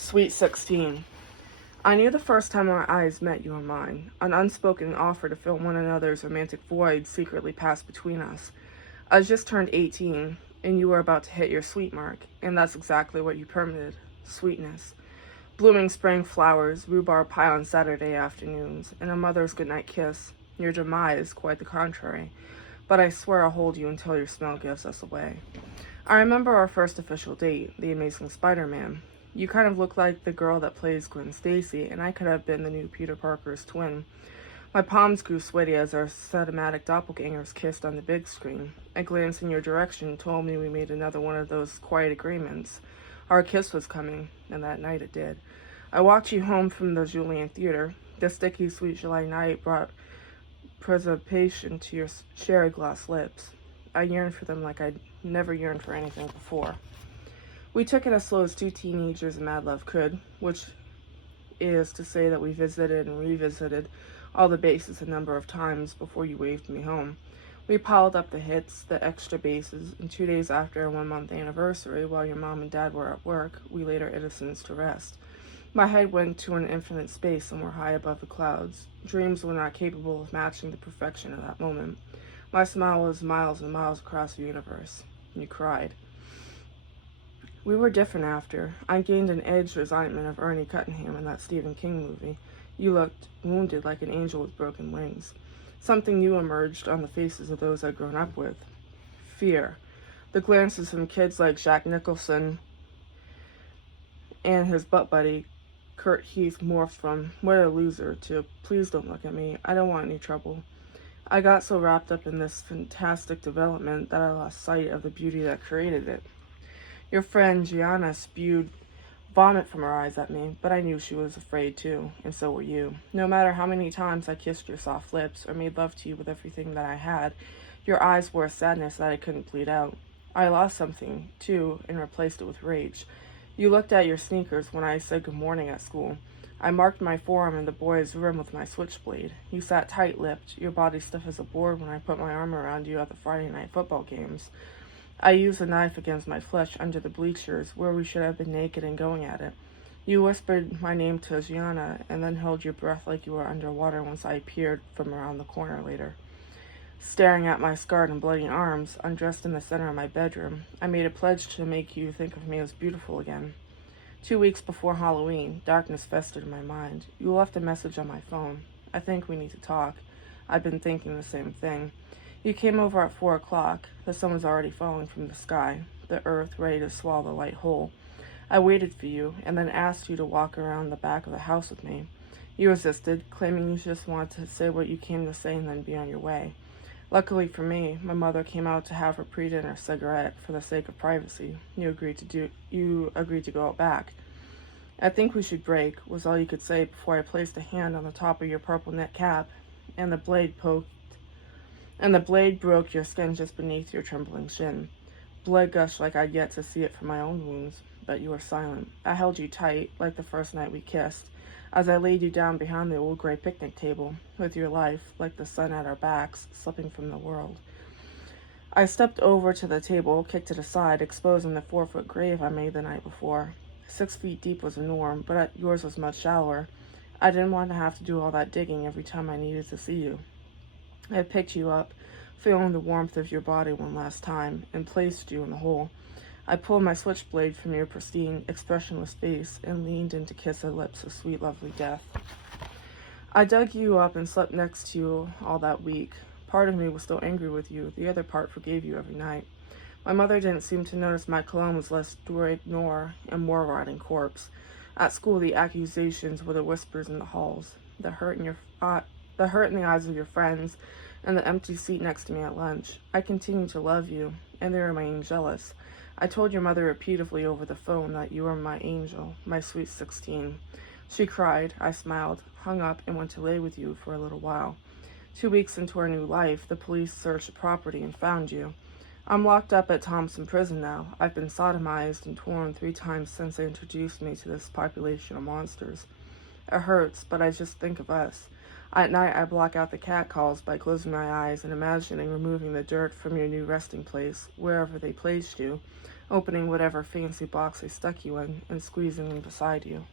Sweet 16. I knew the first time our eyes met, you and mine. An unspoken offer to fill one another's romantic void secretly passed between us. I just turned 18, and you were about to hit your sweet mark, and that's exactly what you permitted. Sweetness. Blooming spring flowers, rhubarb pie on Saturday afternoons, and a mother's goodnight kiss. Your demise, quite the contrary. But I swear I'll hold you until your smell gives us away. I remember our first official date, The Amazing Spider-Man. You kind of look like the girl that plays Gwen Stacy, and I could have been the new Peter Parker's twin. My palms grew sweaty as our cinematic doppelgangers kissed on the big screen. A glance in your direction told me we made another one of those quiet agreements. Our kiss was coming, and that night it did. I walked you home from the Julian Theater. The sticky, sweet July night brought preservation to your sherry gloss lips. I yearned for them like I'd never yearned for anything before. We took it as slow as two teenagers in mad love could, which is to say that we visited and revisited all the bases a number of times before you waved me home. We piled up the hits, the extra bases, and 2 days after our 1-month anniversary, while your mom and dad were at work, we laid our innocence to rest. My head went to an infinite space somewhere high above the clouds. Dreams were not capable of matching the perfection of that moment. My smile was miles and miles across the universe. You cried. We were different after. I gained an edged resignment of Ernie Cunningham in that Stephen King movie. You looked wounded like an angel with broken wings. Something new emerged on the faces of those I'd grown up with. Fear. The glances from kids like Jack Nicholson and his butt buddy, Kurt Heath, morphed from "what a loser" to "please don't look at me, I don't want any trouble." I got so wrapped up in this fantastic development that I lost sight of the beauty that created it. Your friend Gianna spewed vomit from her eyes at me, but I knew she was afraid too, and so were you. No matter how many times I kissed your soft lips or made love to you with everything that I had, your eyes wore a sadness that I couldn't bleed out. I lost something, too, and replaced it with rage. You looked at your sneakers when I said good morning at school. I marked my forearm in the boys' room with my switchblade. You sat tight-lipped, your body stiff as a board when I put my arm around you at the Friday night football games. I used a knife against my flesh under the bleachers, where we should have been naked and going at it. You whispered my name to Gianna, and then held your breath like you were underwater once I appeared from around the corner later. Staring at my scarred and bloody arms, undressed in the center of my bedroom, I made a pledge to make you think of me as beautiful again. 2 weeks before Halloween, darkness festered in my mind. You left a message on my phone. I think we need to talk. I've been thinking the same thing. You came over at 4 o'clock. The sun was already falling from the sky, the earth ready to swallow the light whole. I waited for you, and then asked you to walk around the back of the house with me. You resisted, claiming you just wanted to say what you came to say and then be on your way. Luckily for me, my mother came out to have her pre-dinner cigarette for the sake of privacy. You agreed to go out back. "I think we should break," was all you could say before I placed a hand on the top of your purple knit cap, and the blade broke your skin just beneath your trembling shin. Blood gushed like I'd yet to see it from my own wounds, but you were silent. I held you tight, like the first night we kissed, as I laid you down behind the old gray picnic table, with your life, like the sun at our backs, slipping from the world. I stepped over to the table, kicked it aside, exposing the 4-foot grave I made the night before. 6 feet deep was the norm, but yours was much shallower. I didn't want to have to do all that digging every time I needed to see you. I picked you up, feeling the warmth of your body one last time, and placed you in the hole. I pulled my switchblade from your pristine, expressionless face and leaned in to kiss the lips of sweet, lovely death. I dug you up and slept next to you all that week. Part of me was still angry with you, the other part forgave you every night. My mother didn't seem to notice my cologne was less ignore and more rotting corpse. At school, the accusations were the whispers in the halls, the hurt in the eyes of your friends, and the empty seat next to me at lunch. I continued to love you, and they remained jealous. I told your mother repeatedly over the phone that you were my angel, my sweet 16. She cried, I smiled, hung up, and went to lay with you for a little while. 2 weeks into our new life, the police searched the property and found you. I'm locked up at Thompson Prison now. I've been sodomized and torn 3 times since they introduced me to this population of monsters. It hurts, but I just think of us. At night, I block out the catcalls by closing my eyes and imagining removing the dirt from your new resting place, wherever they placed you, opening whatever fancy box they stuck you in and squeezing them beside you.